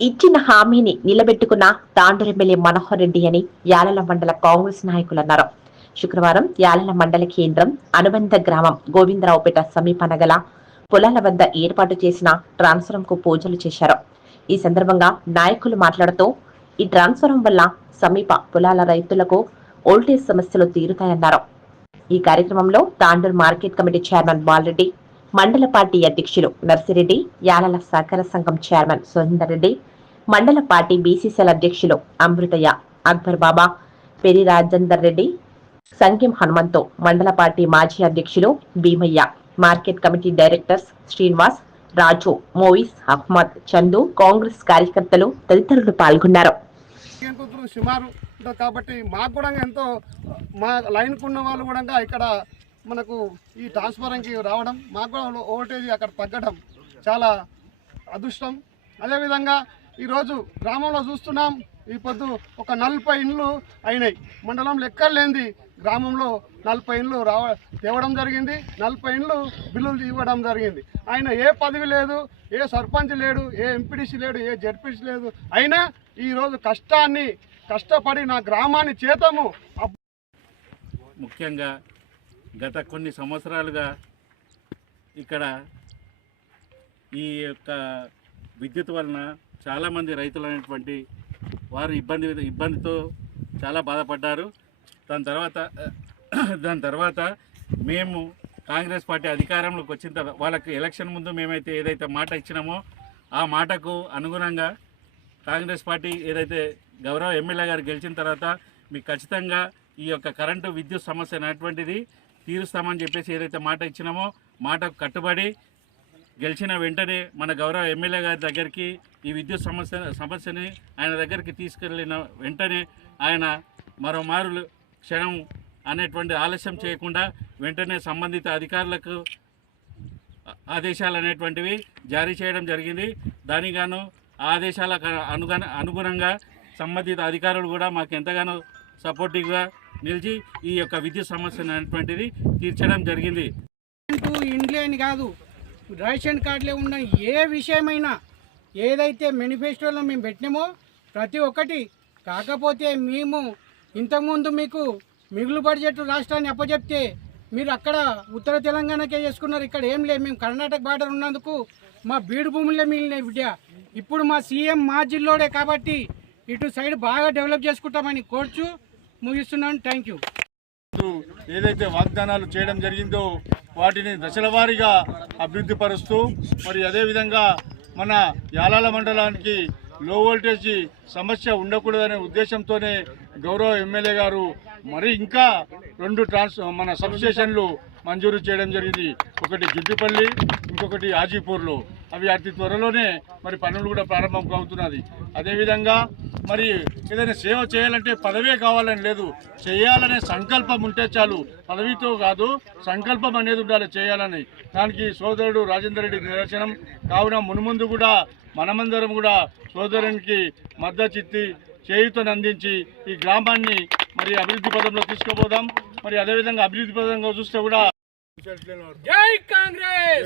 ఇచ్చిన హామీని నిలబెట్టుకున్న తాండూరు ఎమ్మెల్యే మనోహర్ రెడ్డి అని యాలల మండల కాంగ్రెస్ నాయకులు అన్నారు. శుక్రవారం యాలల మండల కేంద్రం అనుబంధ గ్రామం గోవిందరావుపేట సమీపన గల పొలాల వద్ద ఏర్పాటు చేసిన ట్రాన్స్ఫరం కు పూజలు చేశారు. ఈ సందర్భంగా నాయకులు మాట్లాడుతూ ఈ ట్రాన్స్ఫరం వల్ల సమీప పొలాల రైతులకు ఓల్టేజ్ సమస్యలు తీరుతాయన్నారు. ఈ కార్యక్రమంలో Tandur market committee chairman Bala Reddy మండల పార్టీ అధ్యక్షులు నర్సిరెడ్డి యాలల సహకార సంఘం చైర్మన్ సురేందర్ రెడ్డి మండల పార్టీ బీసీసీఎల్ అధ్యక్షులు అమృతయ్య అక్బర్ బాబా పెరి రాజేందర్ రెడ్డి సంఖ్యం హనుమంతో మండల పార్టీ మాజీ అధ్యక్షులు Bheemaiah market committee directors Srinivas Raju Moiz Ahmed Chandu Congress కార్యకర్తలు తదితరులు పాల్గొన్నారు. సుమారు కాబట్టి మాకు కూడా ఎంతో మా లైన్కు ఉన్న వాళ్ళు కూడా ఇక్కడ మనకు ఈ ట్రాన్స్ఫారంకి రావడం మాకు కూడా ఓల్టేజ్ అక్కడ తగ్గడం చాలా అదృష్టం. అదేవిధంగా ఈరోజు గ్రామంలో చూస్తున్నాం ఈ పొద్దు ఒక నలభై ఇండ్లు అయినాయి. మండలం లెక్కలు లేనిది గ్రామంలో నలభై ఇండ్లు రావ తేవడం జరిగింది. నలభై ఇండ్లు బిల్లులు ఇవ్వడం జరిగింది. ఆయన ఏ పదవి లేదు ఏ సర్పంచ్ లేడు ఏ ఎంపీడీసీ లేడు ఏ జడ్పీసీ లేదు. అయినా ఈరోజు కష్టాన్ని కష్టపడి నా గ్రామాన్ని చేతము. ముఖ్యంగా గత కొన్ని సంవత్సరాలుగా ఇక్కడ ఈ యొక్క విద్యుత్ వలన చాలామంది రైతులు అనేటువంటి వారు ఇబ్బంది ఇబ్బందితో చాలా బాధపడ్డారు. దాని తర్వాత దాని తర్వాత మేము కాంగ్రెస్ పార్టీ అధికారంలోకి వచ్చిన తర్వాత వాళ్ళకి ఎలక్షన్ ముందు మేమైతే ఏదైతే మాట ఇచ్చినామో ఆ మాటకు అనుగుణంగా కాంగ్రెస్ పార్టీ ఏదైతే గౌరవ ఎమ్మెల్యే గారు గెలిచిన తర్వాత మీకు ఖచ్చితంగా ఈ యొక్క కరెంటు విద్యుత్ సమస్య అనేటువంటిది తీరుస్తామని చెప్పేసి ఏదైతే మాట ఇచ్చినామో మాటకు కట్టుబడి గెలిచిన వెంటనే మన గౌరవ ఎమ్మెల్యే గారి దగ్గరికి ఈ విద్యుత్ సమస్య సమస్యని ఆయన దగ్గరికి తీసుకెళ్ళిన వెంటనే ఆయన మరోమారులు క్షణం అనేటువంటి ఆలస్యం చేయకుండా వెంటనే సంబంధిత అధికారులకు ఆదేశాలు అనేటువంటివి జారీ చేయడం జరిగింది. దానిగాను ఆ ఆదేశాలకు అనుగుణ అనుగుణంగా సంబంధిత అధికారులు కూడా మాకు ఎంతగానో సపోర్టివ్గా నిలిచి ఈ యొక్క విద్యుత్ సమస్య అనేటువంటిది తీర్చడం జరిగింది. అంటూ ఇండ్లే అని కాదు రేషన్ కార్డులే ఉన్న ఏ విషయమైనా ఏదైతే మేనిఫెస్టోలో మేము పెట్టినామో ప్రతి ఒక్కటి. కాకపోతే మేము ఇంతకుముందు మీకు మిగులు బడ్జెట్ రాష్ట్రాన్ని అప్పచెప్తే మీరు అక్కడ ఉత్తర తెలంగాణకే చేసుకున్నారు. ఇక్కడ ఏం లేదు. మేము కర్ణాటక బార్డర్ ఉన్నందుకు మా బీడు భూములే మిగిలినాయి విద్య ఇప్పుడు మా సీఎం మా జిల్లోడే కాబట్టి ఇటు సైడ్ బాగా డెవలప్ చేసుకుంటామని కోర్చు ముగిస్తున్నాను. Thank you. ఏదైతే వాగ్దానాలు చేయడం జరిగిందో వాటిని దశల వారీగా అభివృద్ధి పరుస్తూ మరి అదేవిధంగా మన యాలాల మండలానికి లో వోల్టేజ్ సమస్య ఉండకూడదనే ఉద్దేశంతోనే గౌరవ ఎమ్మెల్యే గారు మరి ఇంకా రెండు ట్రాన్స్ మన సబ్స్టేషన్లు మంజూరు చేయడం జరిగింది. ఒకటి జిడ్డుపల్లి ఇంకొకటి హాజీపూర్లో అవి అతి త్వరలోనే మరి పనులు కూడా ప్రారంభం అవుతున్నది అదేవిధంగా మరి ఏదైనా సేవ చేయాలంటే పదవే కావాలని లేదు. చేయాలనే సంకల్పం ఉంటే చాలు. పదవితో కాదు సంకల్పం అనేది ఉండాలి చేయాలని. దానికి సోదరుడు రాజేందర్ రెడ్డి నిదర్శనం. కావున మునుముందు కూడా మనమందరం కూడా సోదరునికి మద్దతు ఇచ్చి చేయుతను అందించి ఈ గ్రామాన్ని మరి అభివృద్ధి పదంలో తీసుకుపోదాం. మరి అదేవిధంగా అభివృద్ధి పదంగా చూస్తే కూడా జై కాంగ్రెస్ జై కాంగ్రెస్!